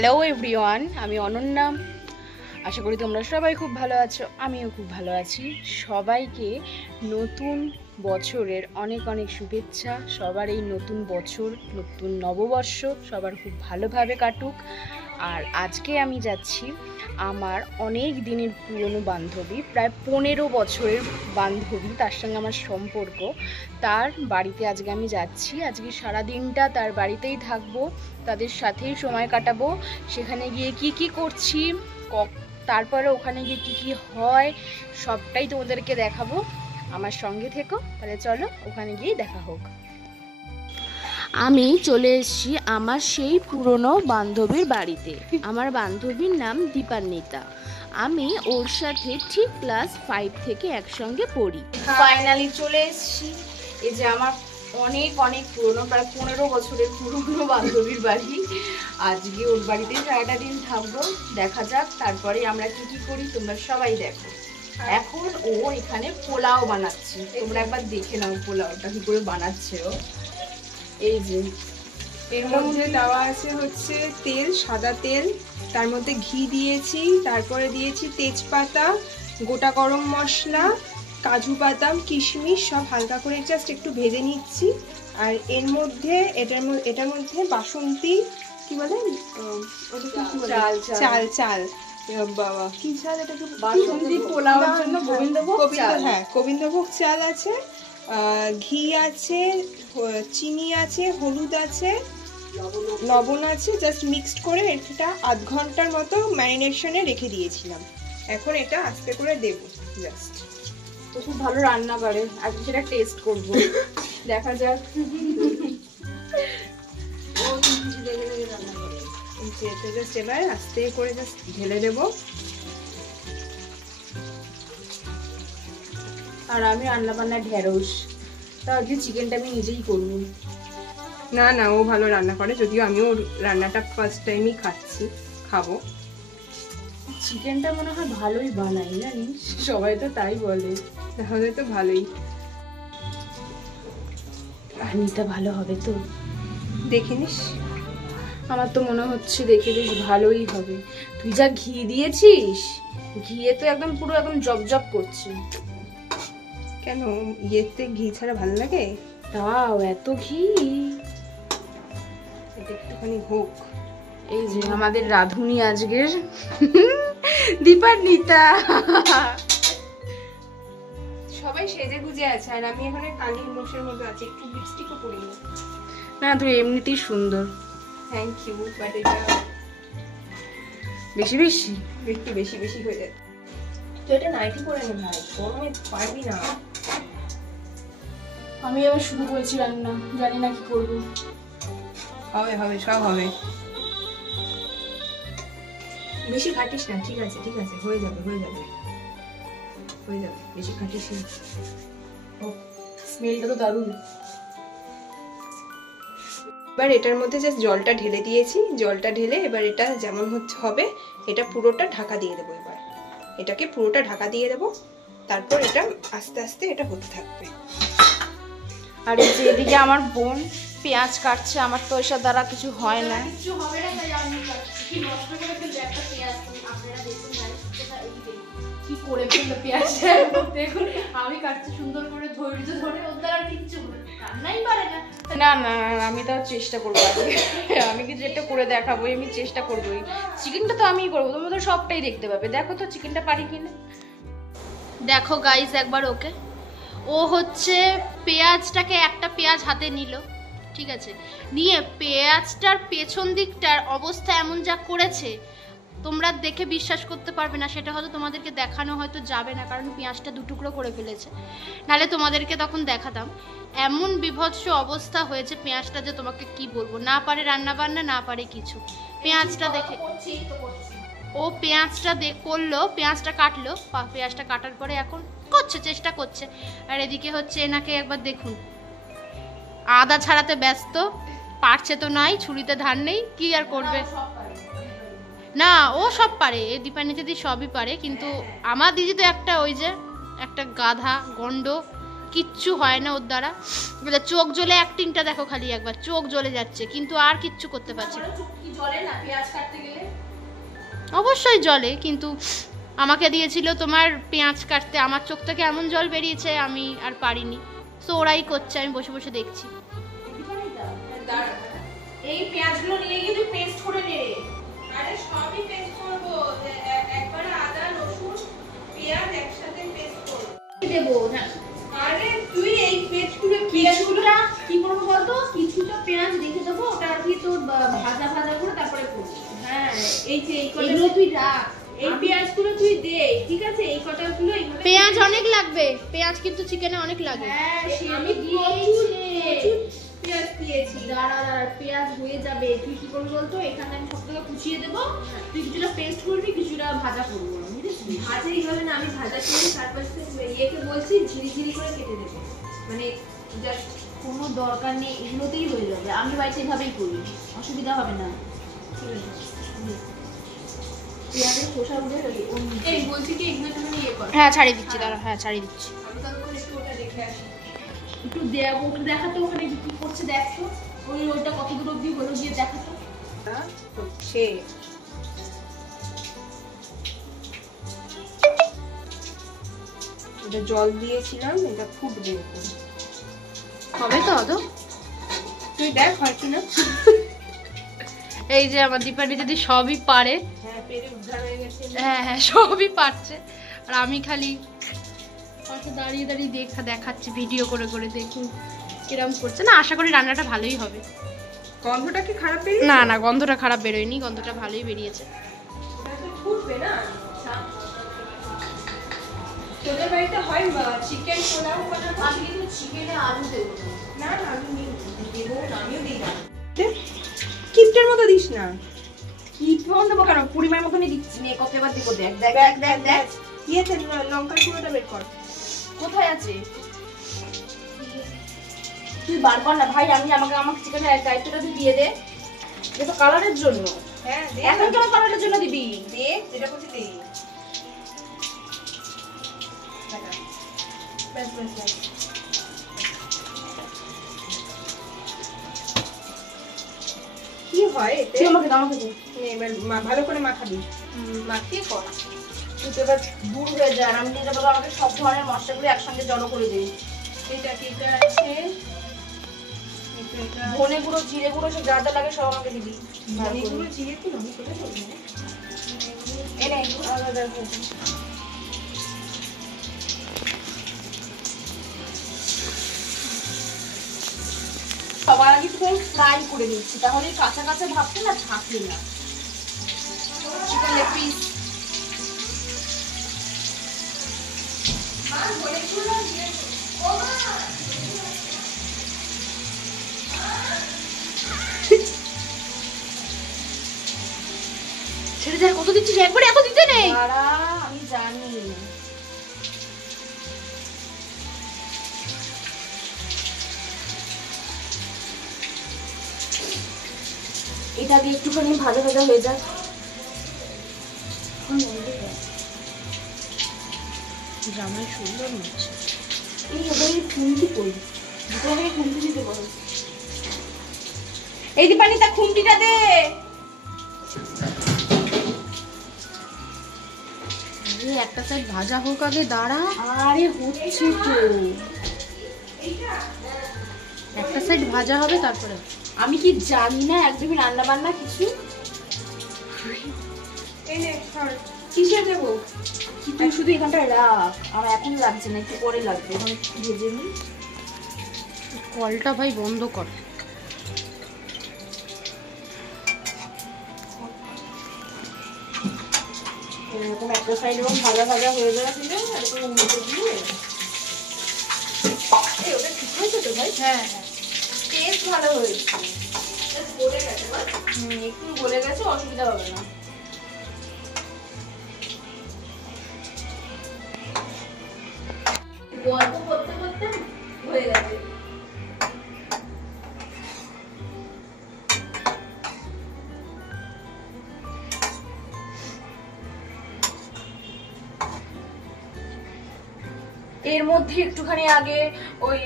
Hello everyone, আমি অনন্যা। আশা করি তোমরা সবাই খুব ভালো আছো, আমিও খুব ভালো আছি। সবাইকে নতুন বছরের অনেক অনেক শুভেচ্ছা। সবার এই নতুন বছর, নতুন নববর্ষ সবার খুব ভালোভাবে কাটুক। আর আজকে আমি যাচ্ছি আমার অনেক দিনের পুরনো বান্ধবী, প্রায় 15 বছরের বান্ধবী, তার সঙ্গে আমার সম্পর্ক। তার বাড়িতে আজকে আমি যাচ্ছি। আজকে সারাদিনটা তার বাড়িতেই থাকবো, তাদের সাথেই সময় কাটাবো। সেখানে গিয়ে কি করছি, তারপরে ওখানে গিয়ে কি হয় সবটাই তোমাদেরকে দেখাবো। আমার সঙ্গে থেকো, তাহলে চলো ওখানে গিয়ে দেখা হোক। আমি চলে এসেছি আমার সেই পুরনো বান্ধবীর বাড়িতে। আমার বান্ধবীর নাম দীপান্বিতা। আমি ওর সাথে ঠিক ক্লাস 5 থেকে একসঙ্গে পড়ি। ফাইনালি চলে এসেছি। এই যে আমার অনেক অনেক পুরনো, প্রায় 15 বছরের পুরনো বান্ধবীর বাড়ি। আজকে ওর বাড়িতে সারাটা দিন থাকবো। দেখা যাক তারপরে আমরা কি করি, তোমরা সবাই দেখো। এখন ও এখানে পোলাও বানাচ্ছে, তোমরা একবার দেখে নাও পোলাওটা কি করে বানাচ্ছে ও। এই যে এর মধ্যে দেওয়া আছে হচ্ছে তেল, সাদা তেল, তার মধ্যে ঘি দিয়েছি, তারপরে দিয়েছি তেজপাতা, গোটা গরম মশলা, কাজু বাদাম, কিশমিশ সব হালকা করে জাস্ট একটু ভেজে নিচ্ছি। আর এর মধ্যে এটার মধ্যে বাসন্তী কি বলে, চাল চাল চাল বাবা কি চাল, এটাকে বাসন্তী পোলাওর জন্য গোবিন্দভোগ চাল। হ্যাঁ, গোবিন্দভোগ চাল আছে, ঘি আছে, চিনি আছে, হলুদ আছে, লবণ আছে। জাস্ট মিক্সড করে এটা আধ ঘন্টার মতো ম্যারিনেশনে রেখে দিয়েছিলাম। এখন এটা আস্তে করে দেবো জাস্ট। তো খুব ভালো রান্না করে, আজকে সেটা টেস্ট করবো, দেখা যাক। জাস্ট এবার আস্তে করে জাস্ট ঢেলে দেবো। আর আমি রান্না বান্না ঢেঁড়স, তা আজকে চিকেনটা আমি নিজেই করবো। না না, ও ভালো রান্না করে, যদিও আমিও রান্নাটা ফার্স্ট টাইমই খাবো। চিকেনটা মনে হয় ভালোই বানাই, জানিস, সবাই তো তাই বলে। তাহলে তো ভালোই। রান্নাটা ভালো হবে তো, দেখে নিস। আমার তো মনে হচ্ছে দেখে বেশ ভালোই হবে। তুই যা ঘি দিয়েছিস, ঘিয়ে তো একদম পুরো একদম জব করছে। কেন, ইয়েতে ঘি ছাড়া ভালো লাগে? তাও এত ঘি। এটা একটুখানি হোক। এই যে আমাদের রাধুনি আজকের দীপান্বিতা। সবাই সেজে গুজে আছে, আর আমি এখানে কালির মোষের মধ্যে আছি, একটু লিপস্টিকও পরিনি। না, তুই এমনিতেই সুন্দর। থ্যাংক ইউ, বাট এটা বেশি একটু বেশি হয়ে যায়। তো এটা নাইটি পরে নে ভাই, গরমে পারবি না। আমি আবার শুরু করেছি রান্না, জানি না কি করবো। হবে সব হবে। বেশি খাটিস না, ঠিক আছে হয়ে যাবে বেশি খাটিস না। স্মেলটা তো দারুণ। এবার এটার মধ্যে জাস্ট জলটা ঢেলে দিয়েছি। জলটা ঢেলে এবার এটা যেমন হবে, এটা পুরোটা ঢাকা দিয়ে দেবো। এবার এটাকে পুরোটা ঢাকা দিয়ে দেবো, তারপর এটা আস্তে আস্তে এটা হতে থাকবে। আর এই যে এদিকে আমার বোন পেঁয়াজ কাটছে, আমার তো এসব দ্বারা কিছু হয় না। কি করে ফেললো পেঁয়াজটা, দেখুন আমি কাটছি সুন্দর করে, ধৈর্য ধরে, ওর দ্বারা কিচ্ছু রান্নাই পারে না। না না, আমি তো চেষ্টা করবো আজকে, আমি কি যেটা করে দেখাবো, আমি চেষ্টা করবোই। চিকেনটা তো আমিই করবো, তোমরা তো সবটাই দেখতে পাবে। দেখো তো চিকেনটা পারি কিনা। দেখো গাইস একবার ওকে, ও হচ্ছে পেঁয়াজটাকে, একটা পেঁয়াজ হাতে নিল, ঠিক আছে, নিয়ে পেঁয়াজটার পেছন দিকটার অবস্থা এমন যা করেছে তোমরা দেখে বিশ্বাস করতে পারবে না। সেটা হয়তো তোমাদেরকে দেখানো হয়তো যাবে না, কারণ পেঁয়াজটা দুটুকরো করে ফেলেছে, নাহলে তোমাদেরকে তখন দেখাতাম। এমন বিভৎস অবস্থা হয়েছে পেঁয়াজটা যে তোমাকে কি বলবো। না পারে রান্না বান্না, না পারে কিছু। পেঁয়াজটা দেখে ও পেঁয়াজটা করলো, পেঁয়াজটা কাটলো, পেঁয়াজটা কাটার পরে এখন চেষ্টা করছে। আর এদিকে হচ্ছে এনাকে একবার দেখুন, আদা ছাড়াতে ব্যস্ত, পারছে তো নাই, ছুরিতে ধার নেই, কি আর করবে। না, ও সব পারে, এই দীপান্বিতা দিদি সবই পারে, কিন্তু আমার দিদি তো একটা ওই যে একটা গাধা গন্ড, কিচ্ছু হয় না ওর দ্বারা। চোখ জ্বলে অ্যাক্টিংটা দেখো খালি একবার, চোখ জ্বলে যাচ্ছে কিন্তু আর কিচ্ছু করতে পারছে না। অবশ্যই জলে, কিন্তু আমাকে দিয়েছিল তোমার পেঁয়াজ কাটতে, আমার চোখ থেকে এমন জল বেরিয়েছে আমি আর পারিনি। তো ওরাই করছে, আমি বসে বসে দেখছি। এই পেঁয়াজগুলো নিয়ে গিয়ে তুই পেস্ট করে নে। আরে সবই পেস্ট করবো, একবারে আদা রসুন পেঁয়াজ একসাথে পেস্ট করবো দেবো না। আরে তুই এই পেস্টগুলো পেঁয়াজগুলো কি করবো বলতো, কিছুটা পেঁয়াজ রেখে দেবো, ওটা আর কি তোর ভাজা ভাজা করে তারপরে করবো। হ্যাঁ এই যে এই এগুলো তুই রাখ, এই পেঁয়াজগুলো তুই দে, ঠিক আছে? এই কটাগুলো এইভাবে পেঁয়াজ অনেক লাগবে, পেঁয়াজ কিন্তু চিকেনে অনেক লাগে। হ্যাঁ আমি প্রচুর পেঁয়াজ দিয়েছি। দাঁড়া পেঁয়াজ হয়ে যাবে, তুই কি করবি বলতো, এখানে আমি সব থেকে কুচিয়ে দেবো, তুই কিছুটা পেস্ট করবি, কিছুটা ভাজা করবো, বুঝেছিস? ভাজা এইভাবে না, আমি ভাজা করে তারপর ইয়েকে বলছি ঝিরি ঝিরি করে কেটে দেবো, মানে জাস্ট কোনো দরকার নেই, এগুলোতেই হয়ে যাবে। আমি বাড়িতে এভাবেই করি, অসুবিধা হবে না। পেঁয়াজের খোসা উঠে এই বলছি কি এগুলো তুমি ইয়ে কর। হ্যাঁ ছাড়িয়ে দিচ্ছি, দাঁড়া, হ্যাঁ ছাড়িয়ে দিচ্ছি। আমি তখন একটু ওটা দেখে আসি। একটু ওকে দেখাতো, ওখানে কি করছে দেখতো, ওইটা কত দূর অব্দি হলো গিয়ে দেখাতো। হচ্ছে এটা জল দিয়েছিলাম, এটা ফুটবে। হবে তো অত? তুই দেখ হয় কিনা। এই যে আমার দীপালি যদি সবই পারে, হ্যাঁ পেরে উদ্ধার হয়ে গেছে। হ্যাঁ হ্যাঁ সবই পারছে, আর আমি খালি পাশে দাঁড়িয়ে দাঁড়িয়ে দেখাচ্ছি ভিডিও করে করে, দেখুন কিরম করছে। না আশা করি রান্নাটা ভালোই হবে। গন্ধটা কি খারাপ বেরিয়েছে? না না গন্ধটা খারাপ বেরোয়নি, গন্ধটা ভালোই বেরিয়েছে। ওটা তো ফুটবে না। তোদের বাড়িতে হয় চিকেন পোলাও করা? আমি কিন্তু চিকেনে আলু দেবো না না আলু নেই, দেবো না, আমিও দিই না। কিপটের মতো দিস না। কি ফোন দেবো কেন, পরিমাণ মতনই দিচ্ছি, মেয়ে কত এবার দিবো, দেখ দেখ দেখ দেখ দেখ ইয়েতে লঙ্কার গুঁড়োটা বের কর। কোথায় আছে, তুই বার কর না ভাই। আমাকে চিকেনের দায়িত্বটা তুই দিয়ে দে, এটা তো কালারের জন্য। হ্যাঁ দে, এখন কেন কালারের জন্য দিবি? দে যেটা করছি দে। ব্যাস ব্যাস ব্যাস। কি হয় এতে? তুই আমাকে দাও, আমাকে দে। নে, এবার ভালো করে মাখাবি, মাখিয়ে কর। তুই তো এবার দূর হয়ে যায়, আর আমি যেটা বলবো আমাকে সব ধরনের মশলাগুলো একসঙ্গে জড়ো করে দে। এটা আছে, ধনে গুঁড়ো, জিরে গুঁড়ো, সব যা যা লাগে সব আমাকে দিবি। ধনেগুলো জিরে তো নয় কোথায় বলবো না। এনে আলাদা করে। সবার আগে তো ফ্রাই করে নিচ্ছি, তাহলে কাঁচা কাঁচা ভাবতে না থাকে না। চিকেন লেগ পিস ছেড়ে যায়, কত দিচ্ছিস একবারে, এত দিতে নেই। দাঁড়া, আমি জানি। এটা দিয়ে একটুখানি ভাজা ভাজা হয়ে যাক। জামাই সুন্দর হচ্ছে। এই ওদের খুন্তি করি, দুটো আমি খুন্তি দিতে পারো। এই দীপালি তা খুন্তিটা দে। আরে একটা সাইড ভাজা হোক আগে, দাঁড়া। আরে হচ্ছে তো, একটা সাইড ভাজা হবে তারপরে। আমি কি জানি না একদমই রান্না বান্না কিছু। এই নে ধর, কিসে দেবো? তুই শুধু এখানটায় রাখ, আমার এখন লাগছে না, একটু পরে লাগবে, এখন একটু ভেজে নিই। কলটা ভাই বন্ধ কর। এরকম একটা সাইড এবং ভাজা ভাজা হয়ে যাওয়া ছিল, এরকম উল্টে দিয়ে। এই ওটা ঠিক হয়েছে তো ভাই? হ্যাঁ টেস্ট ভালো হয়েছে। গলে গেছে বল। একটু গলে গেছে, অসুবিধা হবে না। গল্প করতে করতে হয়ে গেছে। এর মধ্যে একটুখানি আগে ওই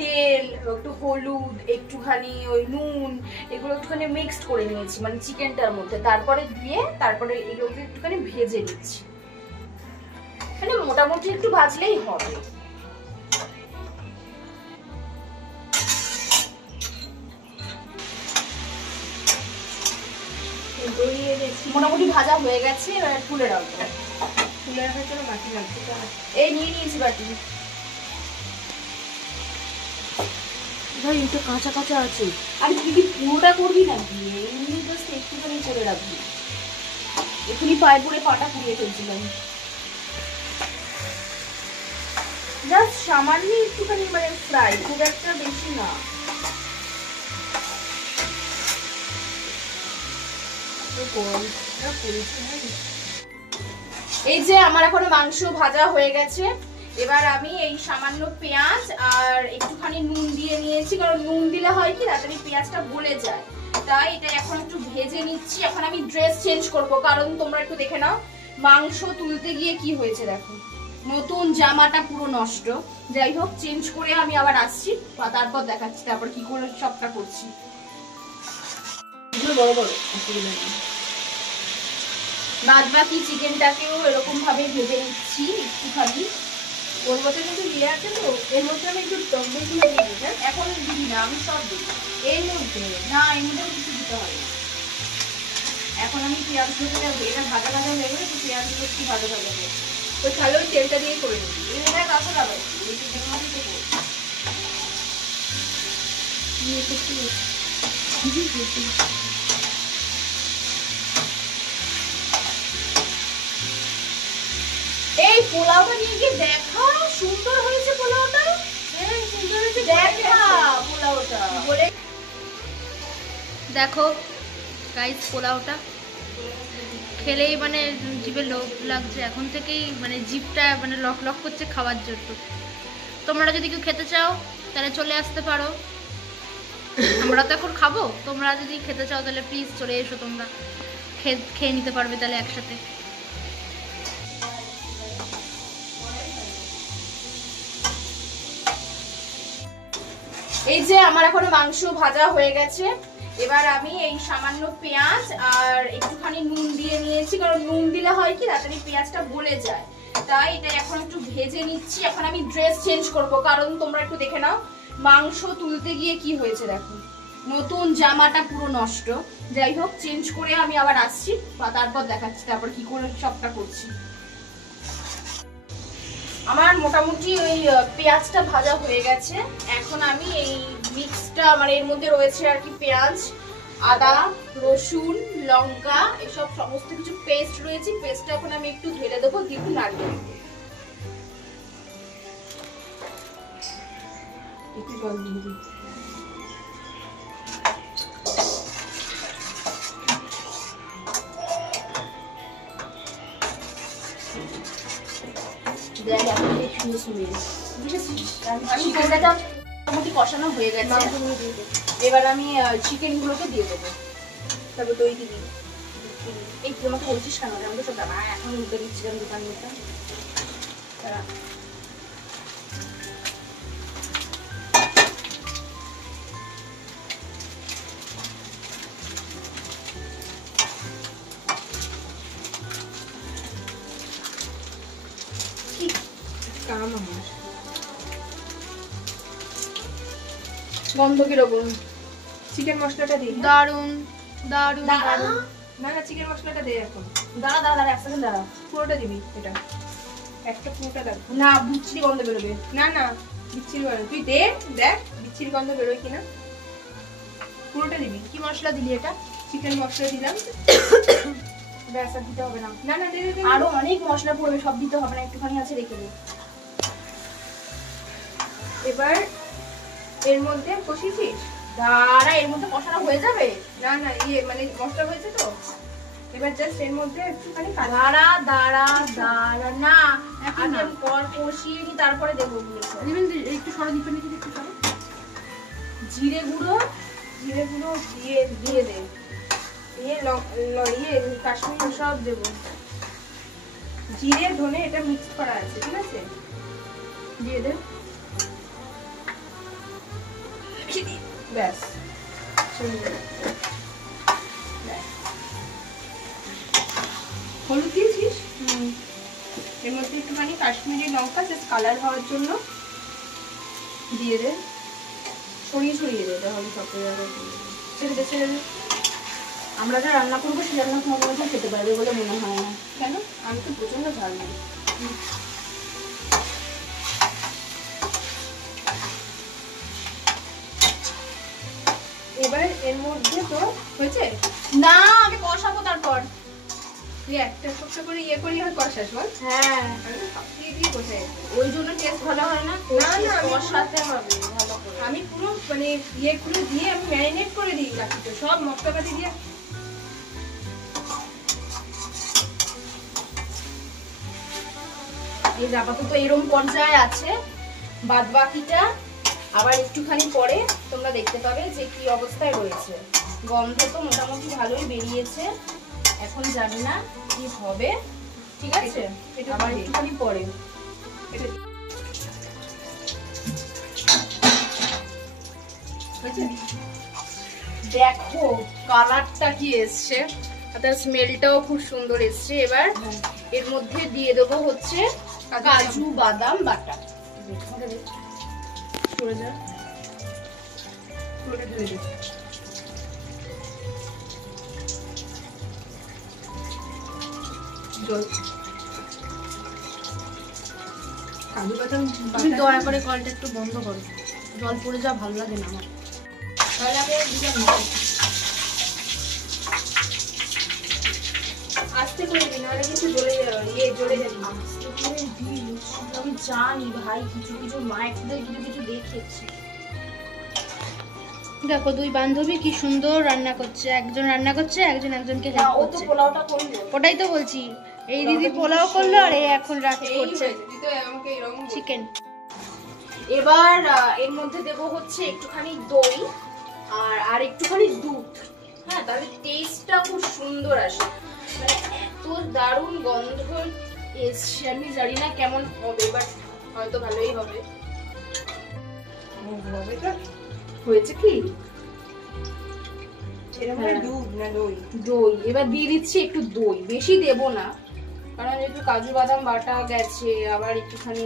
তেল, একটু হলুদ, একটুখানি ওই নুন, এগুলো একটুখানি মিক্সড করে নিয়েছি মানে চিকেনটার মধ্যে, তারপরে দিয়ে তারপরে এগুলোকে একটুখানি ভেজে নিচ্ছি, মানে মোটামুটি একটু ভাজলেই হবে। মোটামুটি ভাজা হয়ে গেছে, এবার তুলে রাখবো। তুলে রাখার জন্য বাটি লাগবে। এই নিয়ে নিয়েছি বাটি। ভাই এটা কাঁচা কাঁচা আছে, আর তুই কি পুরোটা করবি নাকি? এমনি জাস্ট একটুখানি করে রাখবি। এখনই পায়ে পরে পাটা পুড়িয়ে ফেলছিলাম। জাস্ট সামান্য একটুখানি মানে ফ্রাই, খুব একটা বেশি না। এই যে আমার এখনো মাংস ভাজা হয়ে গেছে, এবার আমি এই সামান্য পেঁয়াজ আর একটুখানি নুন দিয়ে নিয়েছি, কারণ নুন দিলে হয় কি তাড়াতাড়ি পেঁয়াজটা গলে যায়, তাই এটা এখন একটু ভেজে নিচ্ছি। এখন আমি ড্রেস চেঞ্জ করব, কারণ তোমরা একটু দেখে নাও মাংস তুলতে গিয়ে কি হয়েছে, দেখো নতুন জামাটা পুরো নষ্ট। যাই হোক, চেঞ্জ করে আমি আবার আসছি, তারপর দেখাচ্ছি তারপর কি করে সবটা করছি। বড় বড় বাদ বাকি চিকেনটাকেও এরকম ভাবে ভেজে নিচ্ছি একটুখানি। ওর মধ্যে কিন্তু ইয়ে আছে তো, এর মধ্যে আমি একটু টক দই গুলো দিয়ে দিই। এখন দিবি না, আমি সব দিই এর মধ্যে না, এর মধ্যে কিছু দিতে হবে। এখন আমি পেঁয়াজ ভেজে নেবো, এটা ভাজা ভাজা হয়ে গেলে তো পেঁয়াজ গুলো একটু ভাজা ভাজা হবে, তো তাহলে ওই তেলটা দিয়ে করে নিবি। এটা কাঁচা লাগাই এই চিকেনের মধ্যে দেবো। এই পোলাওটা নিয়ে গিয়ে দেখা, সুন্দর হয়েছে পোলাওটা। হ্যাঁ সুন্দর হয়েছে, দেখা পোলাওটা বলে। দেখো গাইস, পোলাওটা খেলেই মানে জিভে লোভ লাগছে এখন থেকেই, মানে জিভটা মানে লক লক করছে খাওয়ার জন্য। তোমরা যদি কেউ খেতে চাও তাহলে চলে আসতে পারো, আমরা তো এখন খাবো। তোমরা যদি খেতে চাও তাহলে প্লিজ চলে এসো, তোমরা খেয়ে নিতে পারবে তাহলে একসাথে। এই যে আমার এখনো মাংস ভাজা হয়ে গেছে, এবার আমি এই সামান্য পেঁয়াজ আর একটুখানি নুন দিয়ে নিয়েছি, কারণ নুন দিলে হয় কি তাড়াতাড়ি পেঁয়াজটা গলে যায়, তাই এটা এখন একটু ভেজে নিচ্ছি। এখন আমি ড্রেস চেঞ্জ করব, কারণ তোমরা একটু দেখে নাও মাংস তুলতে গিয়ে কি হয়েছে, দেখো নতুন জামাটা পুরো নষ্ট। যাই হোক, চেঞ্জ করে আমি আবার আসছি, তারপর দেখাচ্ছি তারপর কি করে সবটা করছি। আমার মোটামুটি ওই পেঁয়াজটা ভাজা হয়ে গেছে। এখন আমি এই মিক্সটা, আমার এর মধ্যে রয়েছে আর কি পেঁয়াজ, আদা, রসুন, লঙ্কা, এসব সমস্ত কিছু পেস্ট রয়েছে। পেস্টটা এখন আমি একটু ঢেলে দেবো, দিয়ে একটু নাড়িয়ে দেবো। একটু জল দিয়ে দিই। মোটামুটি কষানো হয়ে গেছে, এবার আমি চিকেন গুলোকে দিয়ে দেবো। তারপর দই দিবি। এই তোমাকে বলছিস কেন, আমি তো সব এখন উঠে দিচ্ছিলাম দোকান মতো। কাম আমার গন্ধ কিরকম? চিকেন মশলাটা দিই। দারুন দারুন দারুন। না না, চিকেন মশলাটা দে এখন। দাঁড়া দাঁড়া দাঁড়া, এক সেকেন্ড দাঁড়া। পুরোটা দিবি, এটা একটা পুরোটা দেখ। না, বিচ্ছিরি গন্ধ বেরোবে। না না, বিচ্ছিরি গন্ধ তুই দে, দেখ বিচ্ছিরি গন্ধ বেরোয় কিনা। পুরোটা দিবি। কি মশলা দিলি এটা? চিকেন মশলা দিলাম। ব্যাস, আর দিতে হবে না। না না, দে দে দে। আরো অনেক মশলা পড়বে, সব দিতে হবে না, একটুখানি আছে রেখে দে। এবার এর মধ্যে কষিয়েছিস? দাঁড়া, এর মধ্যে কষানো হয়ে যাবে? না না, ইয়ে মানে মশলা হয়েছে তো, এবার জাস্ট এর মধ্যে একটুখানি দাঁড়া দাঁড়া দাঁড়া, না এখন আগে না। আমি কষিয়ে নি তারপরে দেবো বলেছো। দিবেন একটু সরো, দিবেন একটু সরো। জিরে গুঁড়ো জিরে গুঁড়ো দিয়ে দিয়ে দে, ইয়ে ইয়ে কাশ্মীরি সব দেবো। জিরে ধনে এটা মিক্স করা আছে, ঠিক আছে? দিয়ে দে, ব্যাস চলে যাবে। হলুদ দিয়েছিস? এর মধ্যে একটুখানি কাশ্মীরি লঙ্কা জাস্ট কালার হওয়ার জন্য দিয়ে দে, ছড়িয়ে ছড়িয়ে দে, তাহলে সব জায়গায় ছেড়ে দে ছেড়ে দে। আমরা যা রান্না করবো সে রান্না তোমার মধ্যে খেতে পারবে বলে মনে হয় না। কেন? আমি তো প্রচন্ড ঝাল নেই। এবার এর মধ্যে তো হয়েছে না, আমি কষাবো তারপর। তুই একটা একটা করে ইয়ে করি আর কষাস বল। হ্যাঁ, আমি তো সব দিয়ে কষাই। ওই জন্য টেস্ট ভালো হয় না। না, না, আমি কষাতে হবে ভালো করে। আমি পুরো মানে ইয়েগুলো দিয়ে আমি ম্যারিনেট করে দিই রাখিতে, সব মশলাপাতি দিয়ে। এই আপাতত এরকম পর্যায়ে আছে, বাদ বাকিটা আবার একটুখানি পরে তোমরা দেখতে পাবে যে কি অবস্থায় রয়েছে। গন্ধ তো মোটামুটি ভালোই বেরিয়েছে, এখন জানি না কি হবে। ঠিক আছে, এটা আবার একটুখানি পরে। এটা হয়েছে? দেখো কালারটা কি এসছে, তার স্মেলটাও খুব সুন্দর এসছে। এবার এর মধ্যে দিয়ে দেবো হচ্ছে কাজু বাদাম বাটা। সরে যা, পুরোটা ঢেলে দিই। জল, কাজু বাদাম তুমি দয়া করে কলটা একটু বন্ধ করো, জল পড়ে যা ভালো লাগে না আমার। তাহলে আমি দিলাম না। আস্তে করে দিই, নাহলে কিন্তু জ্বলে জ্বলে যাবে। আমি জানি ভাই, কিছু কিছু মায়েদের কিছু কিছু দেখেছি। দেখো দুই বান্ধবী কি সুন্দর রান্না করছে, একজন রান্না করছে, একজন একজনকে না, হেল্প ও তো করছে। পোলাওটা করলো। ওটাই তো বলছি, এই দিদি পোলাও করলো আর এই এখন রাত এই করছে হয়েছে, তুই তো আমাকে এরকম বলছিস। চিকেন। এবার এর মধ্যে দেব হচ্ছে একটুখানি দই আর একটুখানি দুধ। হ্যাঁ, তাহলে টেস্টটা খুব সুন্দর আসে। মানে এত দারুণ গন্ধ এসছে, আমি জানি না কেমন হবে, বাট হয়তো ভালোই হবে। হয়েছে কি? এরকম হয় দুধ না দই? দই এবার দিয়ে দিচ্ছি একটু দই, বেশি দেব না, কারণ যেহেতু কাজু বাদাম বাটা গেছে, আবার একটুখানি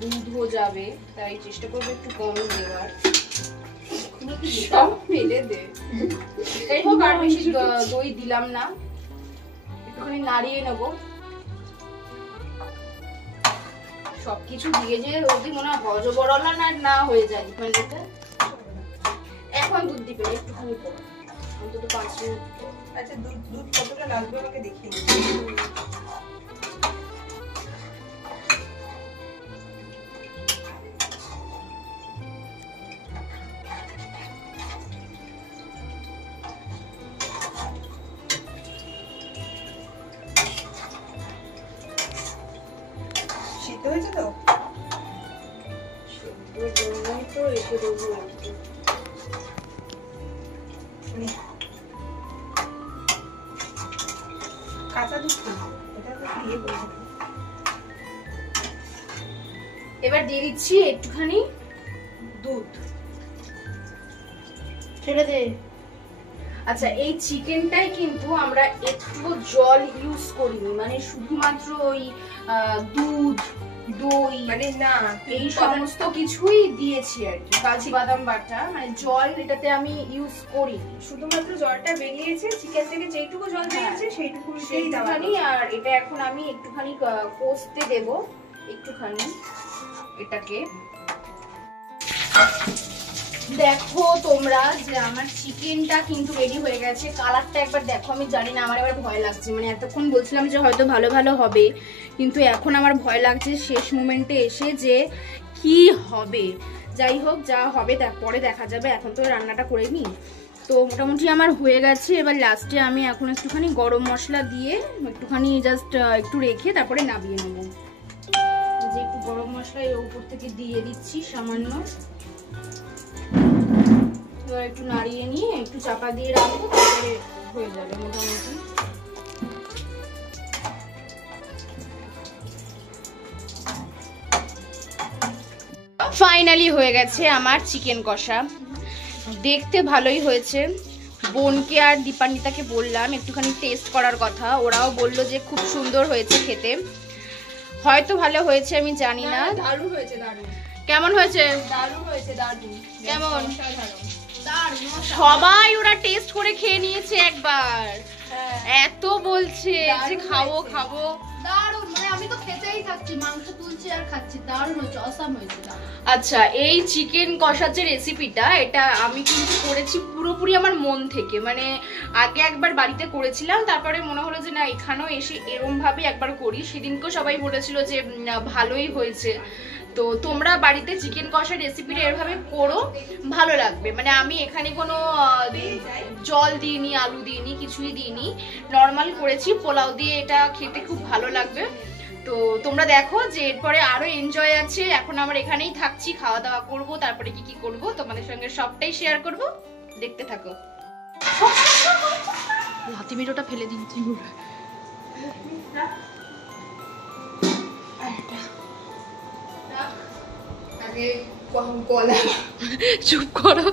দুধও যাবে, তাই চেষ্টা করবো একটু কম দেওয়ার। সব ফেলে দে। যাই হোক, আর বেশি দই দিলাম না, একটুখানি নাড়িয়ে নেবো। সবকিছু দিয়ে যে যদি মনে হয় হজবরলা না হয়ে যায় ডিফারেন্টটা। এখন দুধ দিবে না, একটুখানি পর, অন্তত 5 মিনিট। আচ্ছা, দুধ দুধ কতটা লাগবে আমাকে দেখিয়ে দিন। সিদ্ধ হয়েছে তো? জন্যই তো রেখে দেবো একটু। কাঁচা দুধ তো এটা তো দিয়ে বলবো। এবার দিয়ে দিচ্ছি একটুখানি দুধ। ছেড়ে দে। আচ্ছা, এই চিকেনটাই কিন্তু আমরা একটু জল ইউজ করিনি, মানে শুধুমাত্র ওই দুধ দই মানে না, এই সমস্ত কিছুই দিয়েছি আর কি, কাজু বাদাম বাটা, মানে জল এটাতে আমি ইউজ করিনি। শুধুমাত্র জলটা বেরিয়েছে চিকেন থেকে, যেইটুকু জল বেরিয়েছে সেইটুকুই সেইটুখানি। আর এটা এখন আমি একটুখানি কষতে দেব, একটুখানি এটাকে। দেখো তোমরা যে আমার চিকেনটা কিন্তু রেডি হয়ে গেছে। কালারটা একবার দেখো, আমি জানি না, আমার এবার ভয় লাগছে। মানে এতক্ষণ বলছিলাম যে হয়তো ভালো ভালো হবে, কিন্তু এখন আমার ভয় লাগছে শেষ মোমেন্টে এসে যে কি হবে। যাই হোক, যা হবে পরে দেখা যাবে, এখন তো রান্নাটা করে নিই। তো মোটামুটি আমার হয়ে গেছে। এবার লাস্টে আমি এখন একটুখানি গরম মশলা দিয়ে একটুখানি জাস্ট একটু রেখে তারপরে নামিয়ে নেবো। যে একটু গরম মশলা এর উপর থেকে দিয়ে দিচ্ছি সামান্য। এবার একটু নাড়িয়ে নিয়ে একটু চাপা দিয়ে রাখবো, তারপরে হয়ে যাবে মোটামুটি। ফাইনালি হয়ে গেছে আমার চিকেন কষা। দেখতে ভালোই হয়েছে। বোনকে আর দীপান্বিতাকে বললাম একটুখানি টেস্ট করার কথা, ওরাও বললো যে খুব সুন্দর হয়েছে খেতে। হয়তো ভালো হয়েছে, আমি জানি না। দারুণ হয়েছে, দারুণ। কেমন হয়েছে? দারুণ হয়েছে, দারুণ। কেমন? দারুণ। সবাই ওরা টেস্ট করে খেয়ে নিয়েছে একবার, হ্যাঁ। এত বলছে যে খাবো খাবো। দারুণ, মানে আমি তো খেতেই থাকছি, মাংস তুলছি আর খাচ্ছি। দারুণ হয়েছে, অসাম হয়েছে। আচ্ছা, এই চিকেন কষার যে রেসিপিটা, এটা আমি কিন্তু করেছি পুরোপুরি আমার মন থেকে। মানে আগে একবার বাড়িতে করেছিলাম, তারপরে মনে হলো যে না এখানেও এসে এরম ভাবে একবার করি। সেদিনকেও সবাই বলেছিল যে ভালোই হয়েছে। তো তোমরা বাড়িতে চিকেন কষার রেসিপিটা এভাবে করো, ভালো লাগবে। মানে আমি এখানে কোনো জল দিইনি, আলু দিইনি, কিছুই দিইনি, নর্মাল করেছি। পোলাও দিয়ে এটা খেতে খুব ভালো লাগবে। তো তোমরা দেখো যে এরপরে আরো এনজয় আছে। এখন আমরা এখানেই থাকছি, খাওয়া দাওয়া করব, তারপরে কি কি করব তোমাদের সঙ্গে সবটাই শেয়ার করব, দেখতে থাকো। হাতি মিটোটা ফেলে দিচ্ছি। আগে গলা চুপ করো।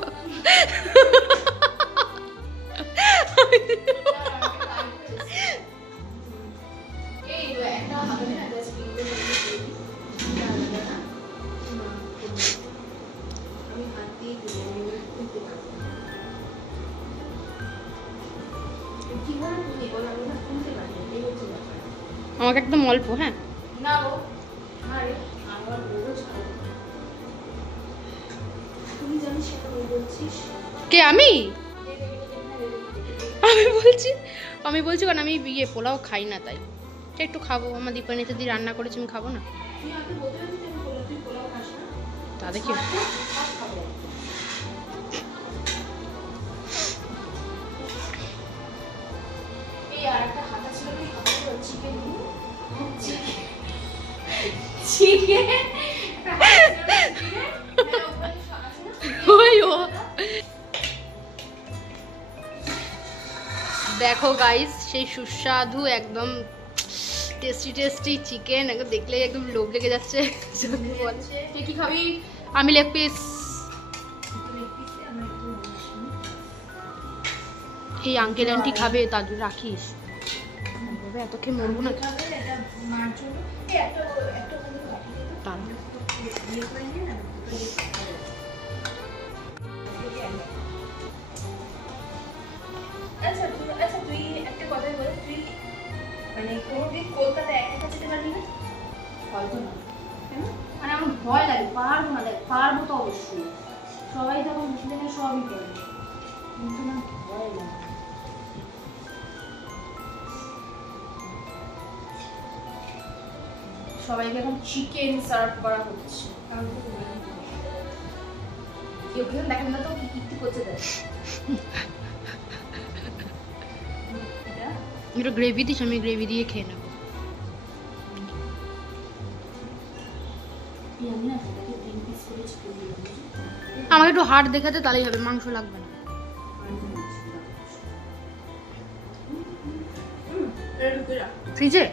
আমাকে একদম অল্প। হ্যাঁ না গো, তুমি জানিস সেটা বলছিস? কে? আমি আমি বলছি কারণ আমি বিয়ে পোলাও খাই না, তাই একটু খাবো। আমার দীপান্বিতা দি রান্না করেছি, আমি খাবো না? তা দেখি। দেখো গাইস, সেই সুস্বাদু একদম টেস্টি টেস্টি চিকেন, দেখলে একদম লোভ লেগে যাচ্ছে। তুই কি খাবি? আমি লেগ পিস। এই আঙ্কেল আন্টি খাবে, তাদের রাখিস। এত খেয়ে মরবো না। আচ্ছা তুই একটা কথা বল, তুই মানে কোনোদিন কলকাতায় একা যেতে পারবি না? হয়তো না। কেন? মানে আমার ভয় লাগে, পারবো না। দেখ পারবো তো অবশ্যই, সবাই যখন মুসলিমে সবই করে, কিন্তু না ভয় লাগে। সবাইকে এখন চিকেন সার্ভ করা হচ্ছে। কেউ কেউ দেখেন না তো কি কি করছে। দেখ এটা গ্রেভি দিস, আমি গ্রেভি দিয়ে খেয়ে নেবো। আমাকে একটু হাড় দেখাতে, তাহলেই হবে, মাংস লাগবে না। ফ্রিজে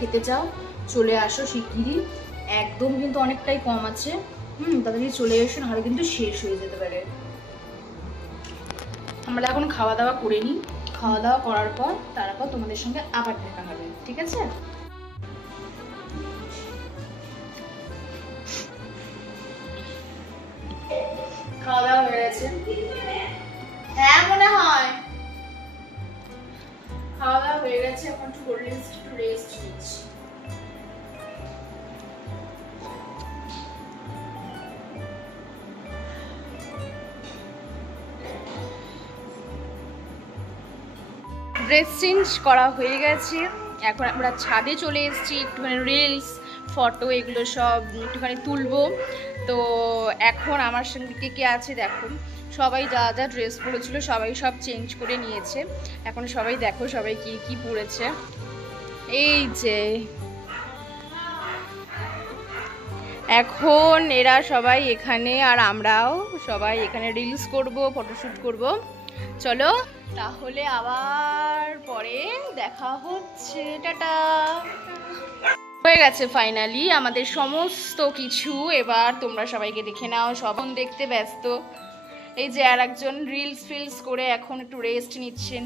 খেতে চাও চলে আসো শিগগিরই। একদম কিন্তু অনেকটাই কম আছে। তাড়াতাড়ি চলে এসো, নাহলে কিন্তু শেষ হয়ে যেতে পারে। আমরা এখন খাওয়া দাওয়া করে নিই। খাওয়া দাওয়া করার পর তারপর তোমাদের সঙ্গে আবার দেখা হবে, ঠিক আছে? খাওয়া দাওয়া হয়ে গেছে। হ্যাঁ মনে হয় খাওয়া দাওয়া হয়ে গেছে। এখন একটু রেস্ট নিচ্ছি। ড্রেস চেঞ্জ করা হয়ে গেছে। এখন আমরা ছাদে চলে এসেছি, একটুখানি রিলস ফটো এগুলো সব একটুখানি তুলবো। তো এখন আমার সঙ্গে কে কে আছে দেখো, সবাই যা যা ড্রেস পরেছিল সবাই সব চেঞ্জ করে নিয়েছে। এখন সবাই দেখো সবাই কি কি পরেছে। এই যে এখন এরা সবাই এখানে আর আমরাও সবাই এখানে রিলস করব, ফটোশুট করব। চলো তাহলে আবার পরে দেখা হচ্ছে, টাটা। হয়ে গেছে ফাইনালি আমাদের সমস্ত কিছু। এবার তোমরা সবাইকে দেখে নাও, সবন দেখতে ব্যস্ত। এই যে আর একজন রিলস ফিলস করে এখন একটু রেস্ট নিচ্ছেন,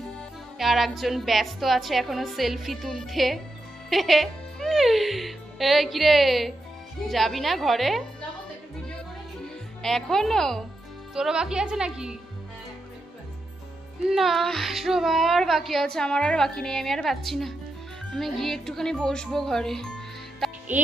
আর একজন ব্যস্ত আছে এখনো সেলফি তুলতে। এই কিরে, যাবি না ঘরে এখনো? তোরও বাকি আছে নাকি? না, সবার বাকি আছে, আমার আর বাকি নেই। আমি আর পাচ্ছি না, আমি গিয়ে একটুখানি বসবো ঘরে।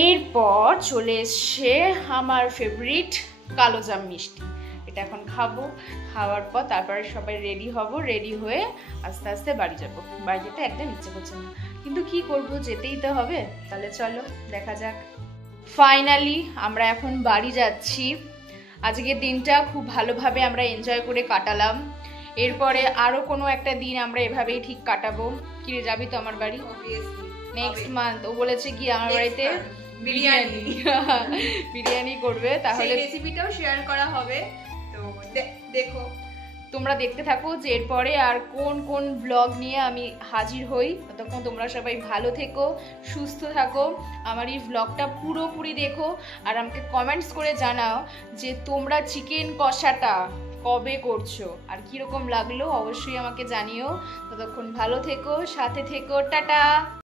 এরপর চলে এসছে আমার ফেভারিট কালোজাম মিষ্টি। এটা এখন খাবো, খাওয়ার পর তারপরে সবাই রেডি হব, রেডি হয়ে আস্তে আস্তে বাড়ি যাব। বাড়ি যেতে একদম ইচ্ছে করছে না, কিন্তু কি করব, যেতেই তো হবে। তাহলে চলো দেখা যাক। ফাইনালি আমরা এখন বাড়ি যাচ্ছি। আজকের দিনটা খুব ভালোভাবে আমরা এনজয় করে কাটালাম। এরপরে আরো কোনো একটা দিন আমরা এভাবেই ঠিক কাটাবো। কিরে, যাবি তো আমার বাড়ি? নেক্সট মান্থ ও বলেছে কি আমার বাড়িতে বিরিয়ানি বিরিয়ানি করবে, তাহলে রেসিপিটাও শেয়ার করা হবে। তো দেখো, তোমরা দেখতে থাকো যে এরপরে আর কোন কোন ব্লগ নিয়ে আমি হাজির হই। ততক্ষণ তোমরা সবাই ভালো থেকো, সুস্থ থাকো, আমার এই ব্লগটা পুরোপুরি দেখো। আর আমাকে কমেন্টস করে জানাও যে তোমরা চিকেন কষাটা কবে করছো আর কীরকম লাগলো, অবশ্যই আমাকে জানিও। ততক্ষণ ভালো থেকো, সাথে থেকো, টাটা।